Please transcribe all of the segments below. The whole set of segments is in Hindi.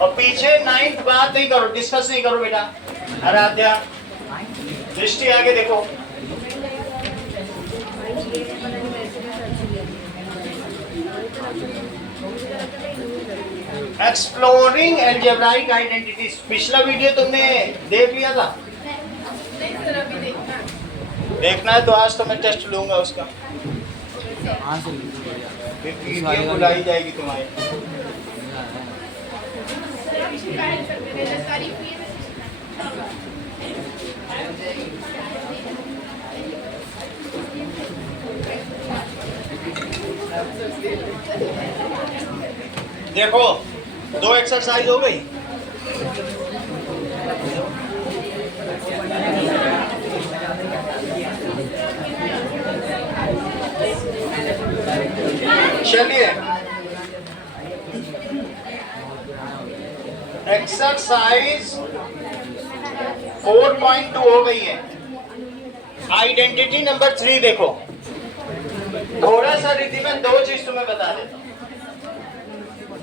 और पीछे 9th बात नहीं करो, डिस्कस नहीं करो बेटा। आराध्या दृष्टि आगे देखो। एक्सप्लोरिंग एल्जेब्राइक आइडेंटिटीज, पिछला वीडियो तुमने देख लिया था? नहीं सर, अभी देखना है तो आज तो मैं टेस्ट लूंगा उसका, फिर वीडियो बुलाई जाएगी तुम्हारी। देखो 2 एक्सरसाइज हो गई। चलिए एक्सरसाइज 4.2 हो गई है। आइडेंटिटी नंबर 3 देखो। थोड़ा सा रीति में 2 चीज तुम्हें बता देता हूँ,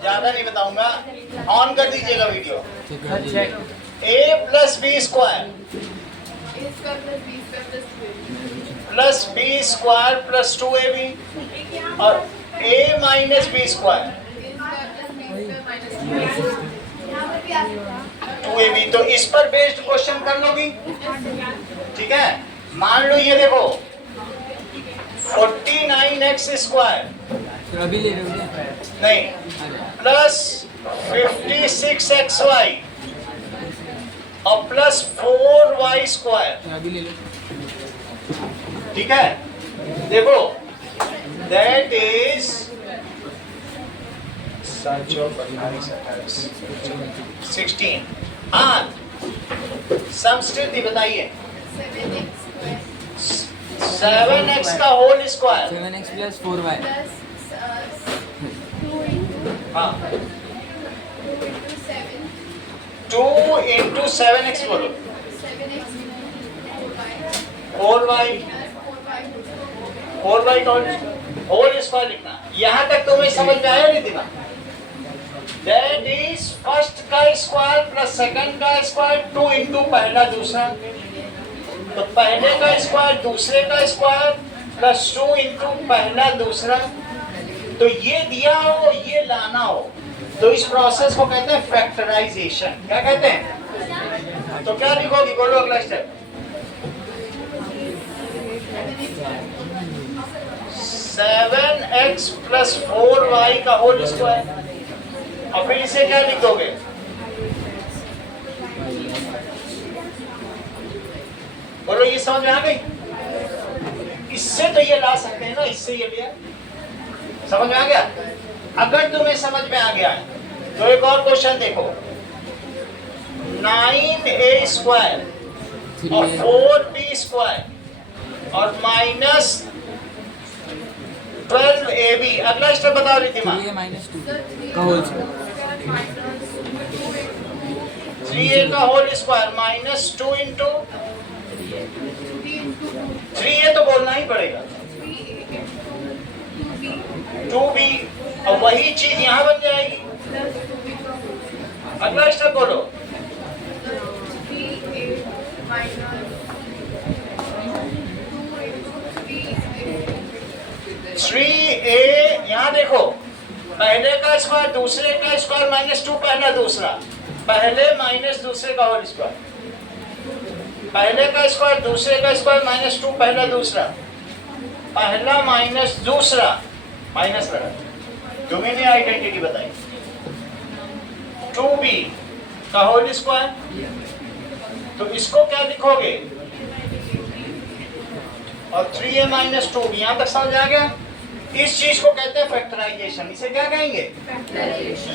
ज्यादा नहीं बताऊंगा। ऑन कर दीजिएगा video. a plus B square plus B square plus 2ab और a minus B square 2ab। तो इस पर बेस्ड क्वेश्चन कर लोगी, ठीक है? मान लो ये देखो 49x स्क्वायर अभी ले रहे हो नहीं प्लस 56xy और प्लस 4y स्क्वायर, अभी ले लो। ठीक है? देखो दैट इज 16। हाँ समस्थिति बताइए। 7x का whole square 7x plus 4y। हाँ 2 इंटू 7x बोलो 4y का होल स्क्वायर लिखना। यहाँ तक तुम्हें समझ में आया नहीं दिना? दैट इज फर्स्ट का स्क्वायर प्लस सेकंड का स्क्वायर 2 इंटू पहला दूसरा। तो पहले का स्क्वायर दूसरे का स्क्वायर प्लस 2 इंटू पहला दूसरा। तो ये दिया हो ये लाना हो, तो इस प्रोसेस को कहते हैं फैक्टराइजेशन। क्या कहते हैं? तो क्या लिखोगी, बोलो अगला स्टेप। 7x प्लस 4y का होल स्क्वायर और फिर इसे क्या लिख दोगे? बोलो ये समझ में आ गई? इससे तो ये ला सकते हैं ना, इससे ये लिया। समझ में आ गया? अगर तुम्हें समझ में आ गया है तो एक और क्वेश्चन देखो। 9a स्क्वायर और 4b स्क्वायर और माइनस 12ab। अगला स्टेप बताओ रितिमा। 3a माइनस 2 का होल स्क्वायर। 3a का whole square minus 2 into 3a तो बोलना ही पड़ेगा 2b और वही चीज यहाँ बन जाएगी। अगला स्टेप बोलो। 3a यहाँ देखो पहले का स्क्वायर दूसरे का स्क्वायर माइनस 2 पहला दूसरा, पहले माइनस दूसरे का होल स्क्वायर, पहले का स्क्वायर दूसरे का स्क्वायर माइनस 2 पहला दूसरा, पहला माइनस दूसरा माइनस लगा। तुम्हें ने आइडेंटिटी बताई 2b का होल स्क्वायर। तो इसको क्या लिखोगे? और 3a माइनस 2 यहाँ तक समझ आ गया? इस चीज को कहते हैं फैक्टराइजेशन। इसे क्या कहेंगे?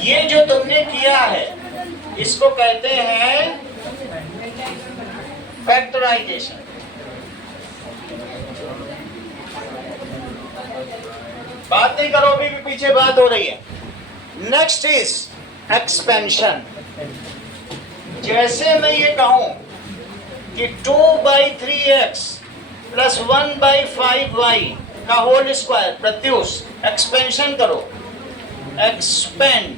ये जो तुमने किया है इसको कहते हैं फैक्टराइजेशन। बात नहीं करो, अभी भी पीछे बात हो रही है। Next is expansion. जैसे मैं ये कहूं कि 2/3x प्लस 1/5y का होल स्क्वायर, प्रत्युष एक्सपेंशन करो। एक्सपेंड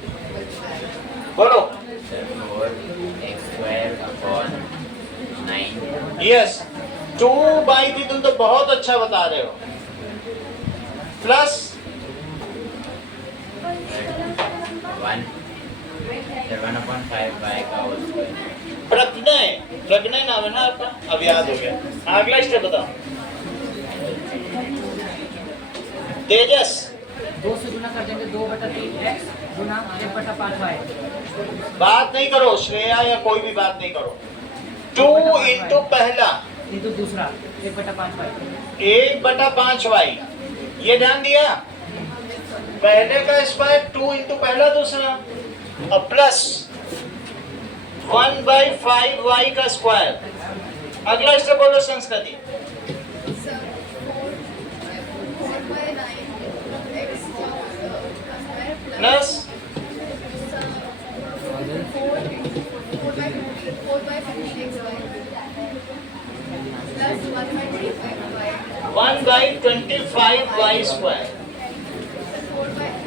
बोलो। 4x² 9 यस, 2 थी, तुम तो बहुत अच्छा बता रहे हो। प्लस 1 7/5y का होल स्क्वायर। प्रज्ञय, प्रज्ञय नाम है ना आपका, अब याद हो गया। अगला स्टेप बताओ। तेजस, 2 से गुना कर देंगे 2/3x गुना 1/5y। बात नहीं करो श्रेया, या कोई भी बात नहीं करो। 2 इंटू पहला इंटू दूसरा 1/5y। 1/5y, ये ध्यान दिया। पहले का स्क्वायर 2 इंटू पहला दूसरा, और प्लस 1/5y का स्क्वायर। अगला स्टेप बोलो Sanskriti. Sir 4/9 x square plus 1/25y square.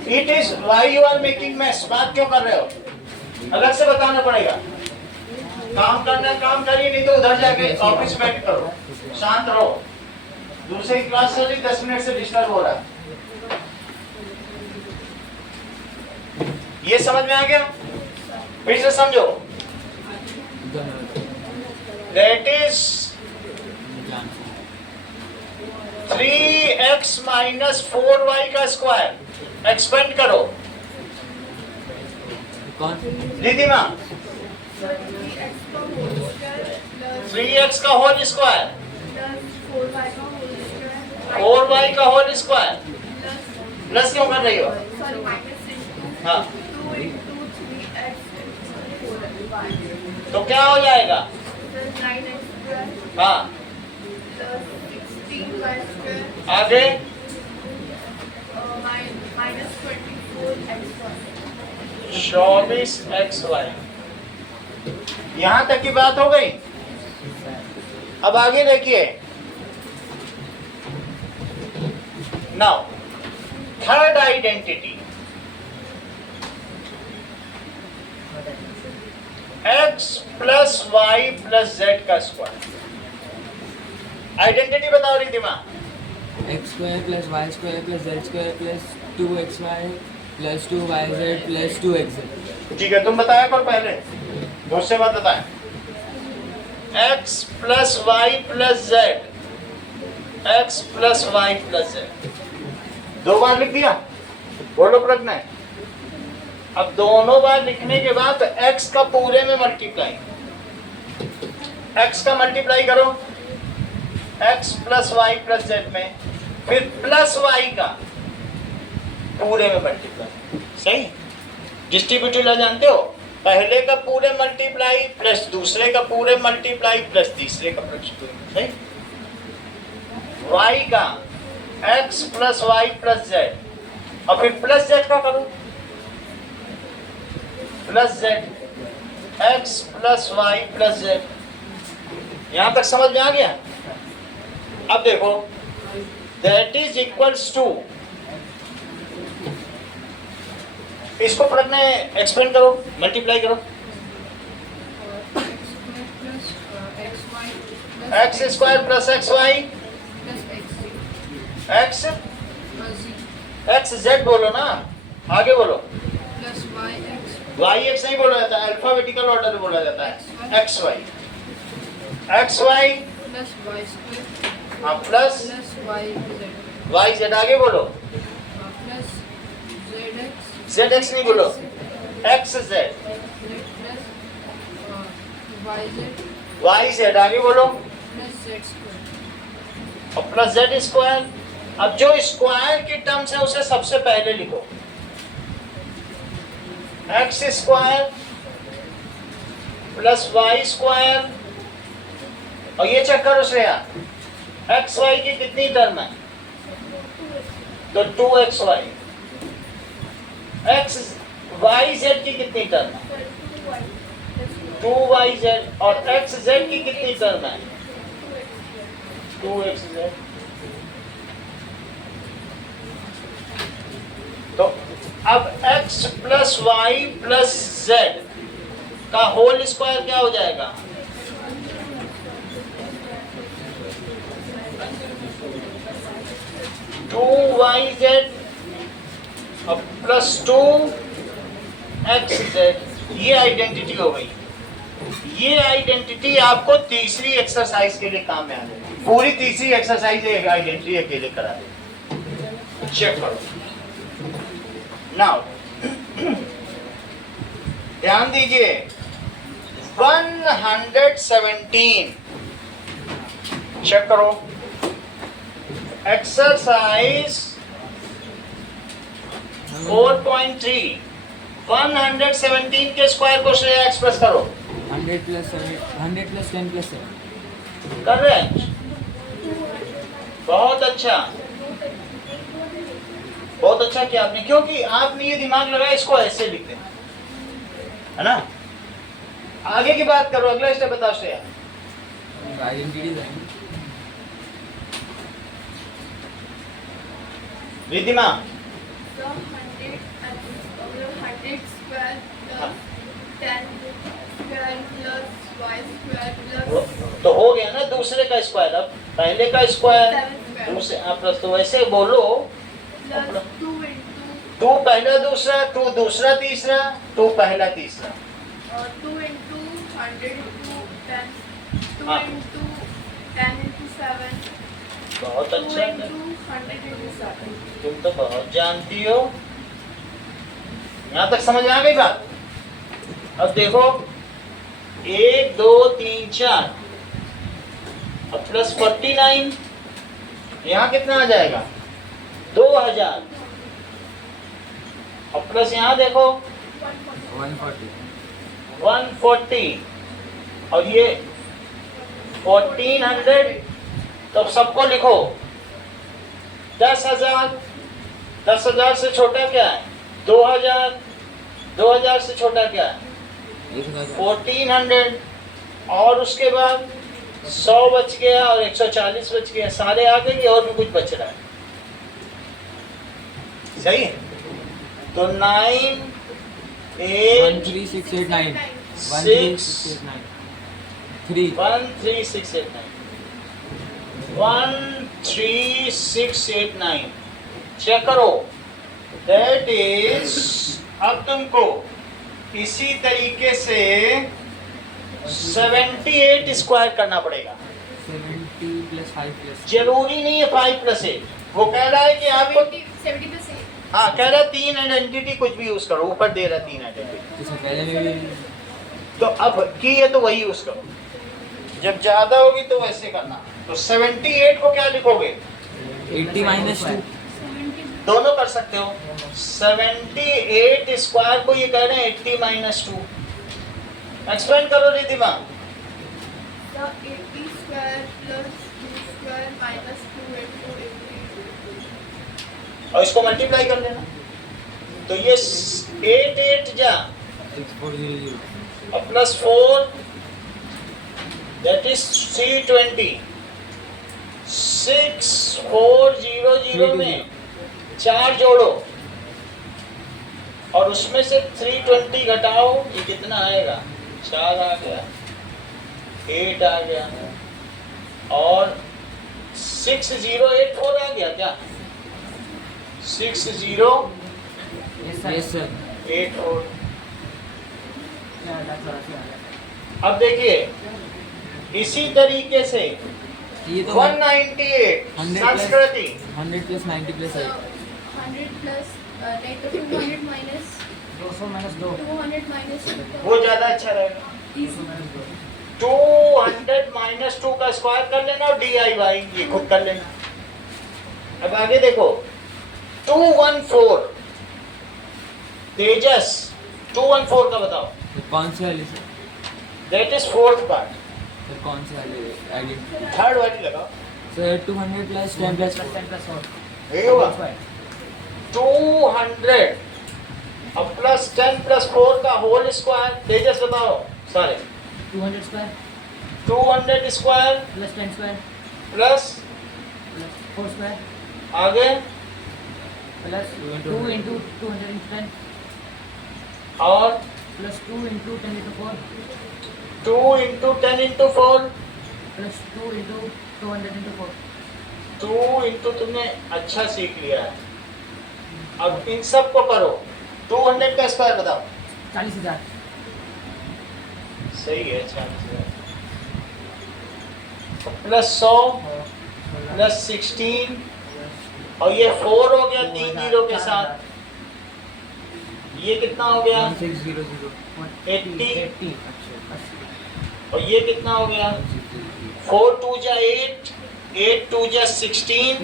It is why you are making mess. बात क्यों कर रहे हो, अलग से बताना पड़ेगा। काम करना है, काम करिए, नहीं तो उधर जाके ऑफिस बैठ करो, शांत रहो। दूसरी क्लास चल रही, 10 मिनट से डिस्टर्ब हो रहा है। ये समझ में आ गया? फिर से समझो। That is 3x minus 4y का स्क्वायर। एक्सपेंड करो कौन? रिधिमा। 3x का होल स्क्वायर, 4y का होल स्क्वायर। प्लस क्यों कर रही हो? हाँ, तो क्या हो जाएगा? हाँ, आगे 24xy। यहां तक की बात हो गई। अब आगे देखिए। Now third identity, x plus Y plus Z का स्क्वायर। आइडेंटिटी बताओ Ridhima. x² + y² + z² + 2xy + 2yz + 2xz। ठीक है, तुम बताया करो पहले, मुझसे मत बताएं। x plus Y plus Z, x plus Y plus Z, 2 बार लिख दिया। बोलो प्रज्ञा। अब दोनों बार लिखने के बाद x का पूरे में मल्टीप्लाई, x का मल्टीप्लाई करो x plus Y plus Z में, फिर प्लस वाई का पूरे में मल्टीप्लाई। सही? डिस्ट्रीब्यूटिव लॉ जानते हो, पहले का पूरे मल्टीप्लाई प्लस दूसरे का पूरे मल्टीप्लाई प्लस तीसरे का मल्टीप्लाई। सही? y का x plus Y plus Z, और फिर प्लस जेड का करो, plus Z, x plus Y plus Z. यहां तक समझ में आ गया? अब देखो, दैट इज इक्वल्स टू, इसको फर्क में एक्सपेंड करो, मल्टीप्लाई करो। x square plus X Y, X Z बोलो ना, आगे बोलो। वाई एक्स नहीं बोला जाता, अल्फाबेटिकल ऑर्डर में बोला जाता है। X Y, X Y plus Y Z, आगे बोलो। जेड एक्स नहीं बोलो, एक्स जेड, वाई जेड, आगे बोलो, और प्लस जेड स्क्वायर। अब जो स्क्वायर की टर्म्स है उसे सबसे पहले लिखो, X square plus Y square, और ये चेक करो श्रेया, एक्स वाई की कितनी टर्म है? तो 2xy। एक्स वाई जेड की कितनी टर्म है? 2yz, और एक्स जेड की कितनी टर्म है? 2xz। तो अब x X plus Y plus Z का होल स्क्वायर क्या हो जाएगा? Two Y Z plus two X Z. ये आइडेंटिटी हो गई। ये आइडेंटिटी आपको तीसरी एक्सरसाइज के लिए काम में आ जाएगी। पूरी तीसरी एक्सरसाइज आइडेंटिटी अकेले करा दे। चेक करो नाउ। ध्यान दीजिए 117 चेक करो। एक्सरसाइज 4.3 117 के स्क्वायर को श्रेया एक्सप्रेस करो। 100 plus 10 plus 7. करेक्ट, बहुत अच्छा, बहुत अच्छा किया आपने, क्योंकि आपने ये दिमाग लगाया इसको ऐसे लिखते हैं, है ना। आगे की बात करो, अगला स्टेप बताओ श्रेया। आइडेंटिटीज आएंगी। Riddhima So 100 square plus 10 square plus y square plus तो हो गया ना दूसरे का स्क्वायर। अब पहले का स्क्वायर 7 square दूसरे प्लस, तो वैसे बोलो plus 2 into टू पहला दूसरा, टू दूसरा तीसरा, टू पहला तीसरा। 2 into 100 into 10 2 हाँ। into 10 into 7 बहुत 2 अच्छा, into 100 into 7 तुम तो बहुत जानती हो। यहाँ तक समझ में आ गई बात। अब देखो 1 2 3 4 अब प्लस 49, यहाँ कितना आ जाएगा? 2000। अब प्लस यहाँ देखो 140. 140 और ये 1400। तो सबको लिखो 10,000। 10,000 से छोटा क्या है? 2000। 2000 से छोटा क्या है? 1400। और उसके बाद 100 बच गया और 140 बच गया, सारे आ गए और भी कुछ बच रहा है। सही है। तो 9 8 13689. 6 3. 13689 13689 चेक करो। दैट इज, अब तुमको इसी तरीके से 78 स्क्वायर करना पड़ेगा। 70 plus 5 plus. जरूरी नहीं है 5 प्लस 8। वो कह रहा है कि आपको 70 plus 8 हाँ कह रहा है 3 आइडेंटिटी कुछ भी यूज करो, ऊपर दे रहा है 3 आइडेंटिटी। इससे पहले में भी तो अब की है तो वही यूज करो, जब ज्यादा होगी तो वैसे करना। तो 78 को क्या लिखोगे? 80 minus 2. 70 दोनों कर सकते हो। 78 स्क्वायर को ये कह रहे हैं 80 माइनस 2। एक्सप्लेन करो Riddhima. So 80 square plus 2 square minus 2 into 80 और इसको मल्टीप्लाई कर लेना। तो ये 8 8 जा 6400. और प्लस 4 दैट इज 320। 6400 में 4 जोड़ो और उसमें से 320 घटाओ, ये कितना आएगा? 4 आ गया, 8 आ गया और 6084 आ गया क्या? 6084। Yes sir. अब देखिए इसी तरीके से ये तो 198 100 संस्कृति 100 plus 90 plus 8. 100 plus नहीं तो 200 minus 200 minus 2. 200 minus 2 वो ज्यादा अच्छा रहेगा। 200 माइनस 2 का स्क्वायर कर लेना और DIY ये खुद कर लेना। अब आगे देखो 214 तेजस 214 का बताओ। तो कौन से वाले से? दैट इज फोर्थ पार्ट, तो कौन से वाले आइडेंटिटी? थर्ड वाली लगाओ। Sir 200 plus 10 plus 4. यही होगा 200 अब प्लस 10 प्लस 4 का होल स्क्वायर। तेजस बताओ सारे। 200 square 200 square plus 10 square plus plus 4 square आगे plus 2 into 200 into 10 और plus 2 into 10 into 4 2 into 10 into 4, plus 2 into 200 into 4 2 into तुमने अच्छा सीख लिया है। अब इन सब को करो, 200 का स्क्वायर बताओ। 40,000 सही है, 40,000 प्लस 100 प्लस 16 और ये 4 हो गया 3 जीरो के साथ, ये कितना हो गया 1600 80 80 अच्छा और ये कितना हो गया 4 2 जा 8 8 2 जा 16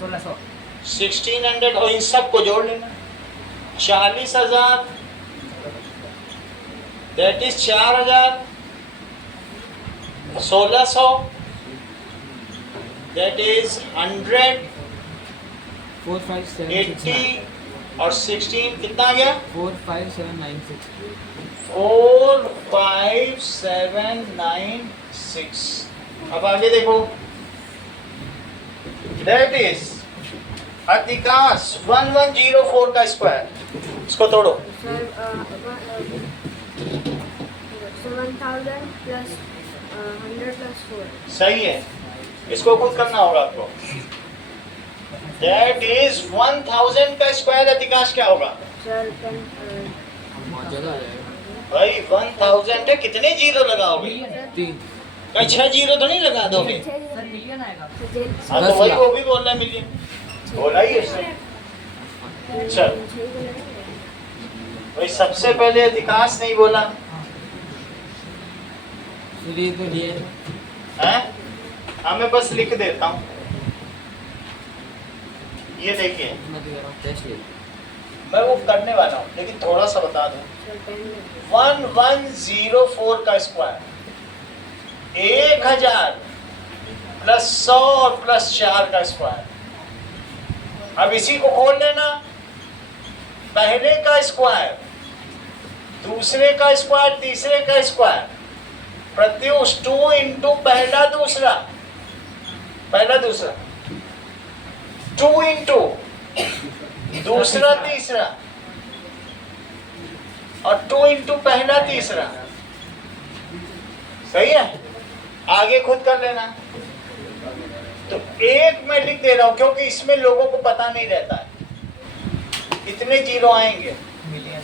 1600 1600 और इन सब को जोड़ लेना 40,000 दैट इज 4,000 1600 दैट इज 100 45769 80 और 16 कितना आ गया 45796 45796। अब आगे देखो दैट इज अधिकांश 1104 का स्क्वायर, इसको तोड़ो। Sir, 1,000 plus 100 plus 4. सही है, इसको खुद करना होगा आपको। दैट इज 1000 का स्क्वायर अधिकांश क्या होगा Sir, 10. बहुत ज़्यादा आ जाएगा भाई 1000 है, कितने जीरो लगाओगे? 3 कहीं 6 जीरो तो नहीं लगा दोगे? सर मिलियन आएगा हाँ तो वही वो भी बोल रहा है मिलियन, बोला ही उसने। चल भाई सबसे पहले अधिकांश नहीं बोला फिर ये तो लिए है, हाँ मैं बस लिख देता हूँ। ये देखिए मैं तो कह रहा हूँ टेस्ट ले मैं वो करने वाला हूँ लेकिन थोड़ा सा बता दूँ। 1104 का स्क्वायर 1000 प्लस 100 और प्लस 4 का स्क्वायर। अब इसी को खोल लेना, पहले का स्क्वायर दूसरे का स्क्वायर तीसरे का स्क्वायर प्रत्युष 2 इंटू पहला दूसरा 2 इंटू दूसरा तीसरा और 2 इंटू पहला तीसरा। सही है, आगे खुद कर लेना। तो एक मैं लिख दे रहा हूं क्योंकि इसमें लोगों को पता नहीं रहता है इतने जीरो आएंगे। मिलियन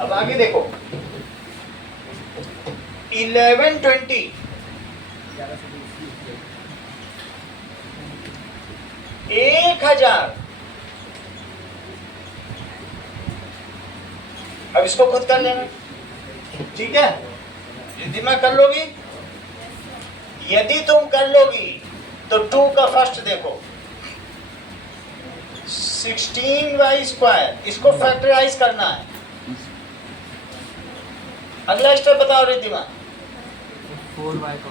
अब आगे देखो 1120 1000। अब इसको खुद कर लेना, ठीक है? यदि मैं कर लोगी, यदि तुम कर लोगी तो 2 का फर्स्ट देखो 16y स्क्वायर, इसको फैक्टराइज करना है। अगला स्टेप बताओ रिद्धिमा। 4y का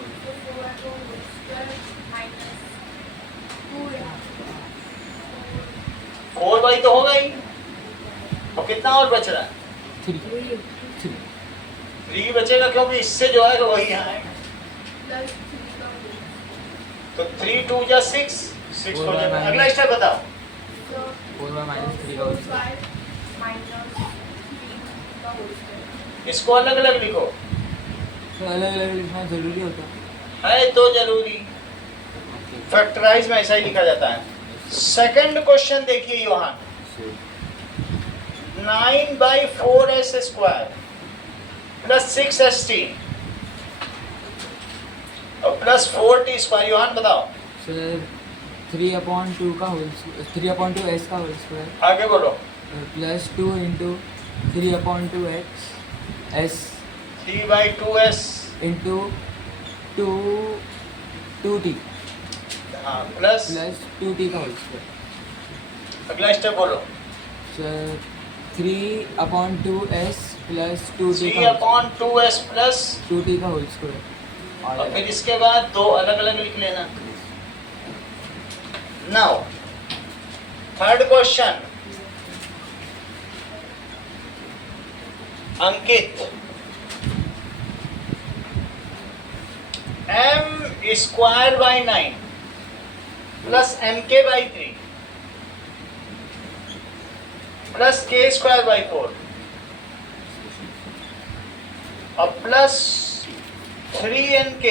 4y तो होगा ही, और कितना और बच रहा है? 3 3 बचेगा क्योंकि इससे जो है वही आएगा। Plus 3 का तो 3 2 जा 6 6 हो जाएगा। अगला स्टेप बताओ। 4y minus 3 का होल स्क्वायर minus 3 का whole square. इसको अलग अलग लिखो, तो अलग अलग लिखना जरूरी होता है तो जरूरी। फैक्टराइज में ऐसा ही लिखा जाता है। सेकंड क्वेश्चन देखिए Yohan, 9/4s square plus 6st और प्लस 4t स्क्वायर। योहान बताओ, सर 3/2 का होल 3/2s का होल स्क्वायर आगे बोलो। Plus 2 into 3/2x s 3/2s into 2t हाँ प्लस 2t का होल स्क्वायर। अगला स्टेप बोलो। Sir 3/2s plus 2t 3/2s plus 2t का होल स्क्वायर और फिर इसके बाद दो अलग अलग लिख लेना। Now third question, Ankit m square by 9 plus mk by 3 plus के स्क्वायर बाई 4 और प्लस 3nk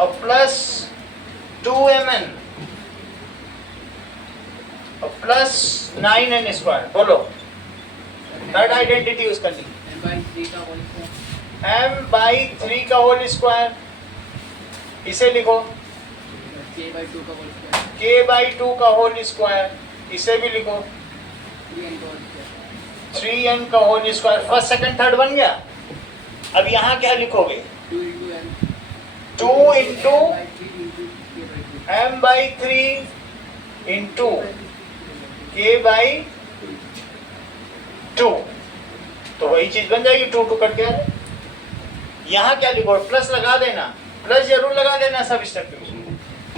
और प्लस 2mn और प्लस 9n स्क्वायर। बोलो थर्ड आइडेंटिटी यूज करनी। m बाई 3 का होल स्क्वायर, इसे लिखो k बाई 2 का होल स्क्वायर, इसे भी लिखो 3n का whole square. First second third बन गया। अब यहाँ क्या लिखोगे? 2 into m by 3 into k by 2, तो वही चीज बन जाएगी। 2 2 कट गया। यहाँ क्या लिखो? प्लस लगा देना, प्लस जरूर लगा देना सब स्ट्रक्चर में।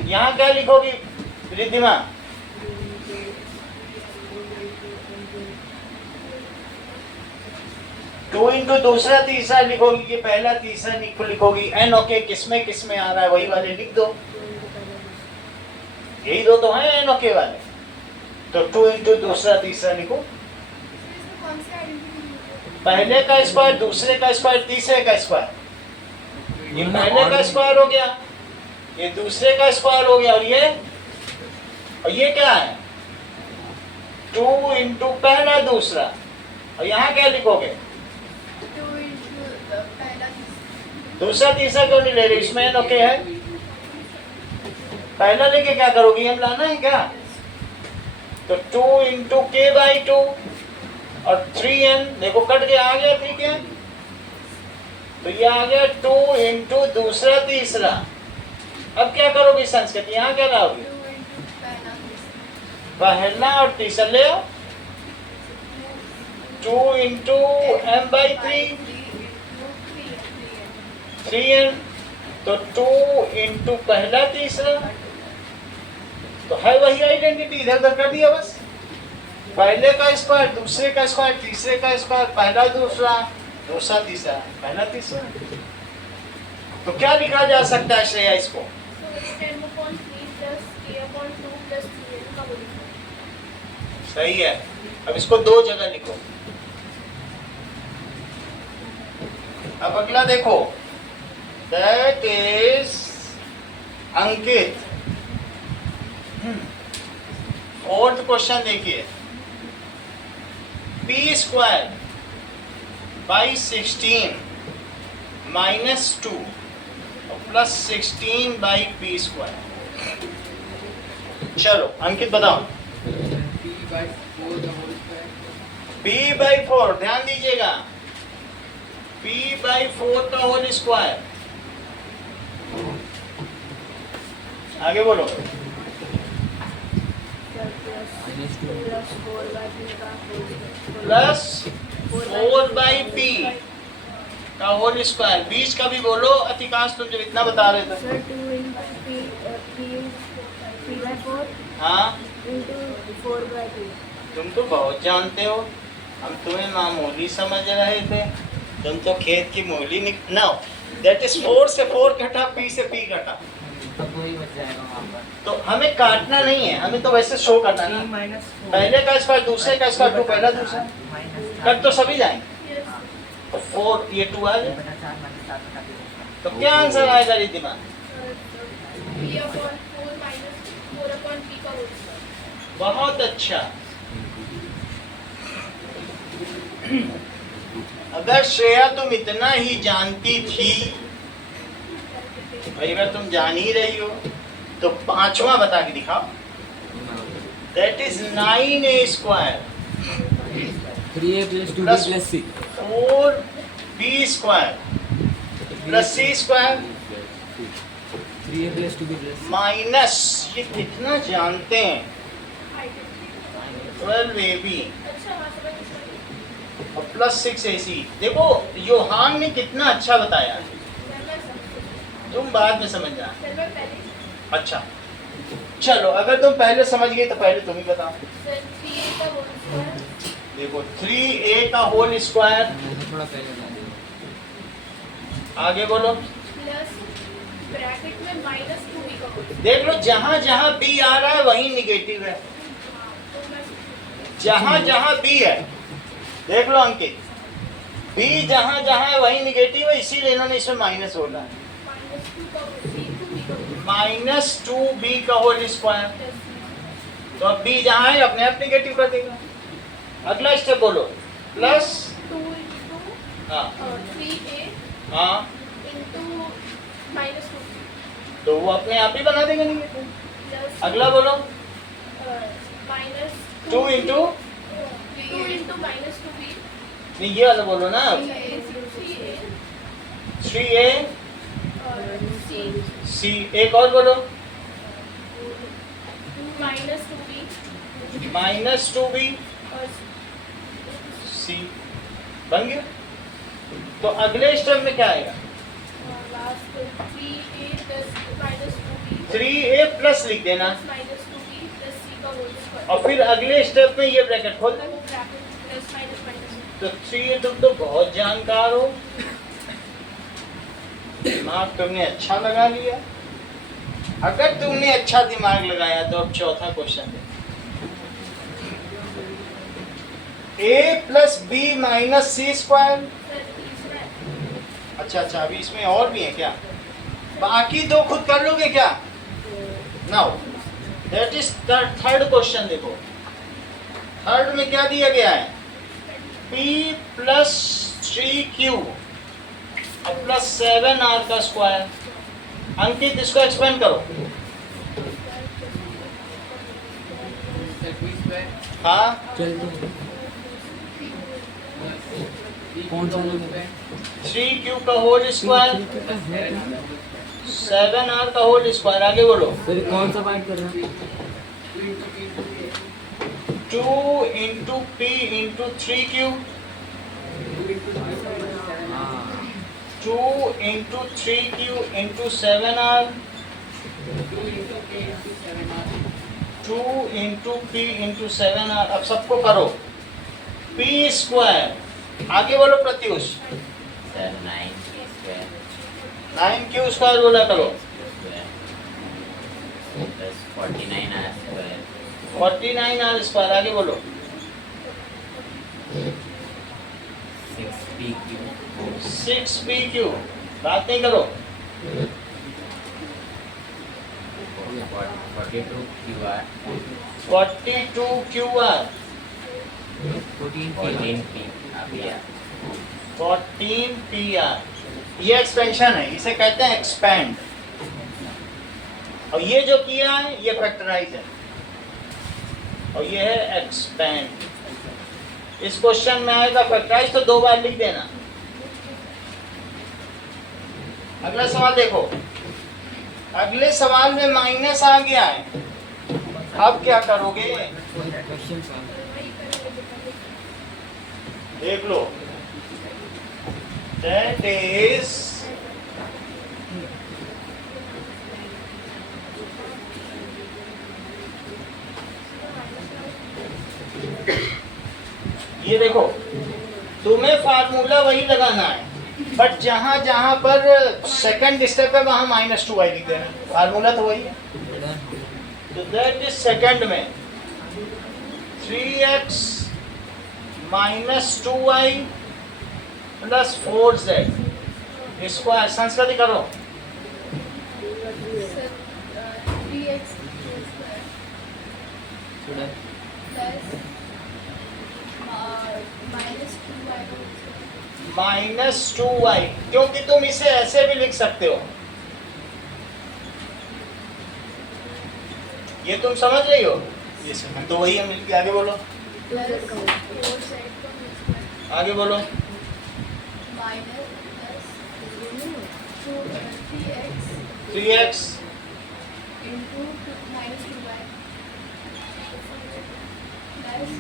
यहाँ क्या लिखोगी रिद्धिमा? 2 इंटू दूसरा तीसरा लिखोगी कि पहला तीसरा लिखोगी। एन ओके किसमें किसमें आ रहा है वही वाले लिख दो। यही दो तो हैं एन ओके वाले। तो 2 इंटू दूसरा तीसरा लिखो। कौन सी आइडेंटिटी? पहले का स्क्वायर, दूसरे का स्क्वायर, तीसरे का स्क्वायर। ये पहले का स्क्वायर हो गया, ये दूसरे का स्क्वायर हो गया, और ये क्या है? 2 इंटू पहला दूसरा। और यहाँ क्या लिखोगे? 2 इंटू पहला तीसरा। दूसरा तीसरा क्यों नहीं ले रही? इसमें एन ओके है। पहला लेके क्या करोगी? हम लाना है क्या? तो 2 इंटू के बाई 2 और 3n, देखो कट के आ गया 3n, तो ये आ गया 2 इंटू दूसरा तीसरा। अब क्या करोगे संस्कृत? यहाँ क्या लाओगे? 2 इंटू पहला तीसरा। पहला और तीसरा ले आओ। 2 इंटू m बाई 3 3n, तो 2 इंटू पहला तीसरा। तो है वही आइडेंटिटी, इधर उधर कर दिया बस। पहले का स्क्वायर, दूसरे का स्क्वायर, तीसरे का स्क्वायर, पहला दूसरा, दूसरा तीसरा, पहला तीसरा। तो क्या लिखा जा सकता है श्रेया इसको? So it's 10/3 plus k/2 plus 3n का होल स्क्वायर। सही है। अब इसको दो जगह लिखो। अब अगला देखो, that is Ankit. Fourth question देखिए, P square by 16 minus 2 plus 16 by P square. चलो अंकित बताओ। p बाई 4, ध्यान दीजिएगा, p बाई 4 का होल स्क्वायर। आगे बोलो। प्लस 4 बाई पी का होल स्क्वायर। बीच का भी बोलो अधिकांश, तुम जब इतना बता रहे थे। Sir, 2 into p by 4 हाँ, into 4 by 2. तुम तो बहुत जानते हो, हम तुम्हें मामूली समझ रहे थे। तुम तो खेत की मूली ना। दैट इज 4 से 4 घटा, p से p घटा, तो वही बच जाएगा वहाँ पर। तो हमें काटना नहीं है, हमें तो वैसे शो करना है ना। पहले का स्क्वायर, दूसरे का स्क्वायर, 2 पहला दूसरा, कट तो सभी जाएंगे। तो 4 ये 2 आ गया। तो क्या आंसर आएगा रिद्धिमा? p/4 minus 4/p का होल स्क्वायर। बहुत अच्छा। अगर श्रेया तुम इतना ही जानती थी, भाई अगर तुम जान ही रही हो, तो पांचवा बता के दिखाओ। That is 9a square 3a plus 2b Plus- plus c 4b square plus c square 3a plus 2b plus c minus, ये कितना जानते हैं, 12ab अच्छा वहाँ से मैं और प्लस 6ac। देखो योहान ने कितना अच्छा बताया, तुम बाद में समझ जाना। सर मैं पहले अच्छा चलो, अगर तुम पहले समझ गए तो पहले तुम ही बताओ। सर 3a का होल स्क्वायर देखो 3a का होल स्क्वायर, मैंने थोड़ा पहले बता दिया। आगे बोलो। प्लस ब्रैकेट में -2b का होल देख लो जहां जहां b आ रहा है वहीं निगेटिव है। जहां जहां बी है, देख लो अंकित, बी जहां जहां है वही निगेटिव है, इसीलिए इन्होंने इसमें माइनस बोला है। -2b का होल स्क्वायर, तो अब बी जहां है अपने आप निगेटिव कर देगा। अगला स्टेप बोलो, प्लस 2 into हाँ 3a हाँ, into -2b तो वो अपने आप ही बना देगा निगेटिव। plus अगला बोलो, minus 2 into, 2 into -2b नहीं ये वाला बोलो ना, 3a c, एक और बोलो, -2b -2b और c, बन गया। तो अगले स्टेप में क्या आएगा, last 3a plus -2b 3a plus लिख देना, -2b plus c का होल स्क्वायर और फिर अगले स्टेप में ये ब्रैकेट खोल देना। ब्रैकेट प्लस माइनस माइनस तो 3a तुम तो बहुत जानकार हो, दिमाग तुमने अच्छा लगा लिया। अगर तुमने अच्छा दिमाग लगाया तो अब चौथा क्वेश्चन है, a plus B minus C square. अच्छा अच्छा, अभी इसमें और भी है क्या, बाकी दो खुद कर लोगे क्या? Now that is third question. देखो थर्ड में क्या दिया गया है, p प्लस 3q और प्लस 7r का स्क्वायर। अंकित इसको एक्सपेंड करो। हाँ चल तो कौन सा लोगे? 3q का होल स्क्वायर 7r का होल स्क्वायर। आगे बोलो, फिर कौन सा पार्ट कर रहा है? 2 into p into 3q, 2 into 3q into 7r, 2 into p into 7r। अब सबको करो, p स्क्वायर। आगे बोलो प्रत्युष, 9q स्क्वायर बोला करो, 49r स्क्वायर। आगे बोलो, 6pq। बात नहीं करो, 42qr, 14pr। ये एक्सपेंशन है, इसे कहते हैं एक्सपेंड। और ये जो किया है ये फैक्टराइज है, और ये है एक्सपेंड। इस क्वेश्चन में आएगा फैक्टराइज, तो 2 बार लिख देना। अगला सवाल देखो, अगले सवाल में माइनस आ गया है, अब क्या करोगे क्वेश्चन सॉल्व। देख लो, दैट इज ये देखो, तुम्हें फार्मूला वही लगाना है, बट जहां जहां पर सेकंड स्टेप है वहां -2y लिख देना। फार्मूला तो वही है। तो दैट इज सेकंड में 3x minus 2y plus 4z इसको संस्कृति करो। 3x थोड़ा plus -2y, क्योंकि तुम इसे ऐसे भी लिख सकते हो, ये तुम समझ रही हो, ये सेकंड तो वही है मिलके। आगे बोलो, plus 4z का होल स्क्वायर आगे बोलो, minus plus 3x 3x into -2y plus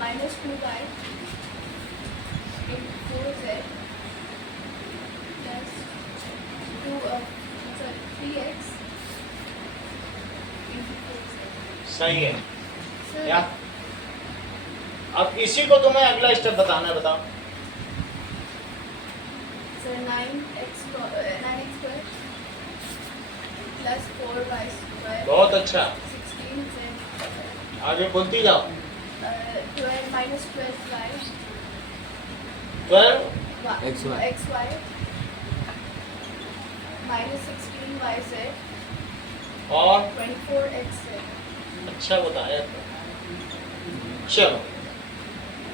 -2y into 4z plus 3x into 4z. सही है Sir, क्या? अब इसी को तुम्हें अगला स्टेप बताना है, बताओ। sir 9x square plus 4y square बहुत अच्छा, 16z आगे बोलती जाओ। 12 minus 12y 12 XY. xy minus 16yz और 24xz. अच्छा बताया। चलो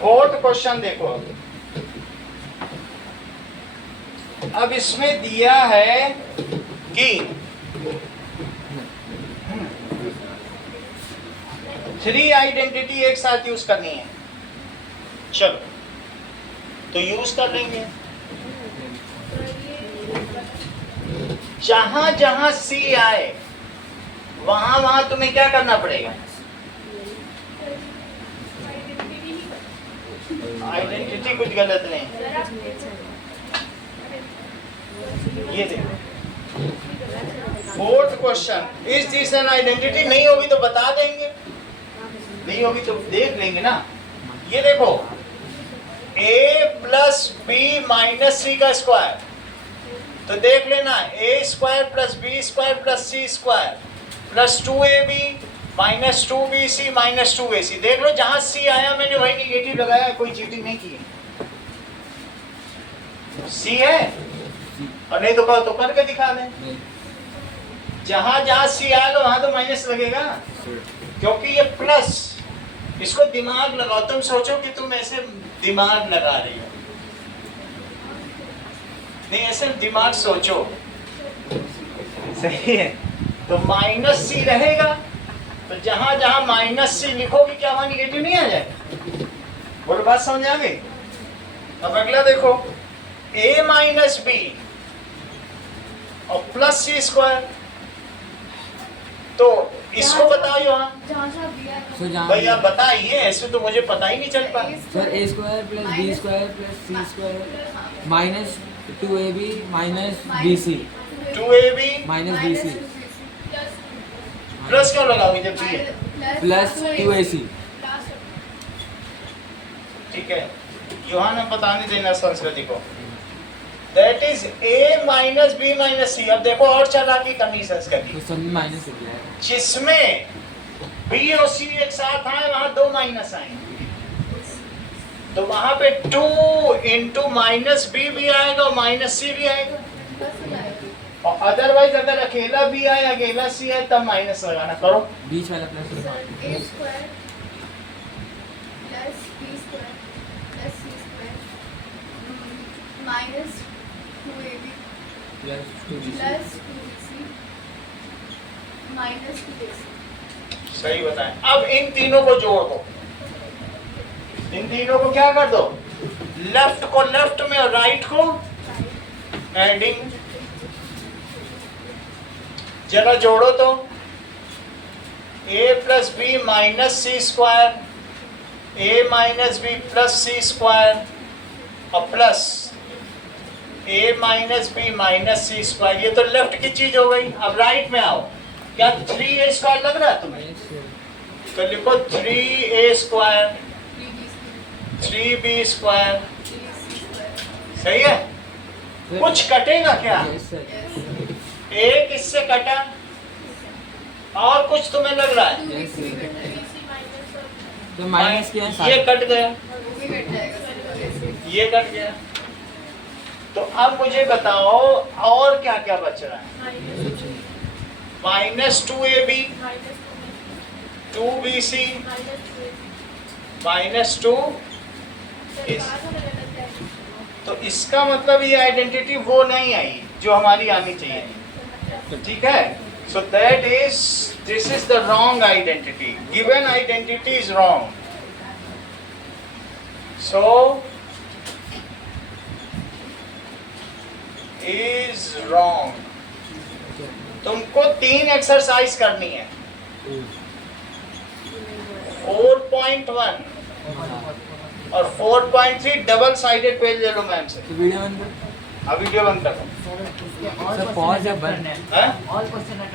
फोर्थ क्वेश्चन देखो। अब इसमें दिया है कि 3 आइडेंटिटी एक साथ यूज करनी है। चलो तो यूज कर लेंगे। जहां जहां सी आए वहां वहां तुम्हें क्या करना पड़ेगा? आइडेंटिटी कुछ गलत नहीं। ये देखो fourth question, is this an identity? नहीं होगी तो बता देंगे, नहीं होगी तो देख लेंगे ना। ये देखो a plus B minus C का स्क्वायर, तो देख लेना a square plus B square plus C square plus 2ab minus 2bc minus 2ac। देख लो जहां c आया मैंने वही निगेटिव लगाया, कोई चीटिंग नहीं की। c है और नहीं तो कहो तो करके दिखा दें। नहीं। जहां जहां सी आएगा वहां तो माइनस लगेगा, क्योंकि ये प्लस। इसको दिमाग लगाओ, तुम सोचो कि तुम ऐसे दिमाग लगा रही हो, नहीं ऐसे दिमाग सोचो, सही है। तो माइनस सी रहेगा, तो जहां जहां माइनस सी लिखोगे क्या वहां निगेटिव नहीं आ जाएगा? बोलो बात समझ आ गई? अब अगला देखो a माइनस बी और प्लस सी स्क्वायर, तो इसको बताओ यहाँ। जहाँ जहाँ दिया है सो जहाँ भैया बताइए, ऐसे तो मुझे पता ही नहीं चल पा। Sir a square plus b square plus c square minus 2ab minus bc 2ab minus bc plus क्यों लगाओगे जब बी है? Plus 2ac। ठीक है, यहाँ ने बताने देना संस्कृति को। That is a minus B minus C. अब देखो और चालाकी करनी संस्कृति, तो सब में माइनस हो गया है। जिसमें b और c एक साथ आए वहां 2 माइनस आएंगे, तो वहां पे 2 इंटू माइनस बी भी आएगा और माइनस सी भी आएगा। और अदरवाइज अगर अकेला बी आए अकेला सी आए तब माइनस लगाना। करो बीच वाला plus a square plus b square plus c square minus 2ab plus 2bc plus 2bc minus 2ac. सही बताएं। अब इन तीनों को जोड़ दो, इन तीनों को क्या कर दो? लेफ्ट को लेफ्ट में और राइट को एडिंग। जरा जोड़ो तो a plus B minus C square a minus B plus C square और plus a minus B minus C square. ये तो लेफ्ट की चीज हो गई। अब राइट में आओ, क्या 3a स्क्वायर लग रहा है तुम्हें? तो लिखो 3a स्क्वायर 3b स्क्वायर। सही है? कुछ कटेगा क्या? Yes sir. एक इससे कटा, और कुछ तुम्हें लग रहा है? Yes sir. तो माइनस क्या है? ये कट गया, वो भी कट जाएगा सर। ये कट गया। तो अब मुझे बताओ और क्या क्या बच रहा है? Minus 2ab 2bc minus 2। तो इसका मतलब ये आइडेंटिटी वो नहीं आई जो हमारी आनी चाहिए। ठीक है, so that is this is the wrong identity. Given identity is wrong. So is wrong. तुमको 3 एक्सरसाइज करनी है। 4.1 और 4.3 डबल साइडेड पेज ले लो मैम से। तो वीडियो बंद कर। अब वीडियो बंद कर दो। सर पॉज या बंद है? हैं?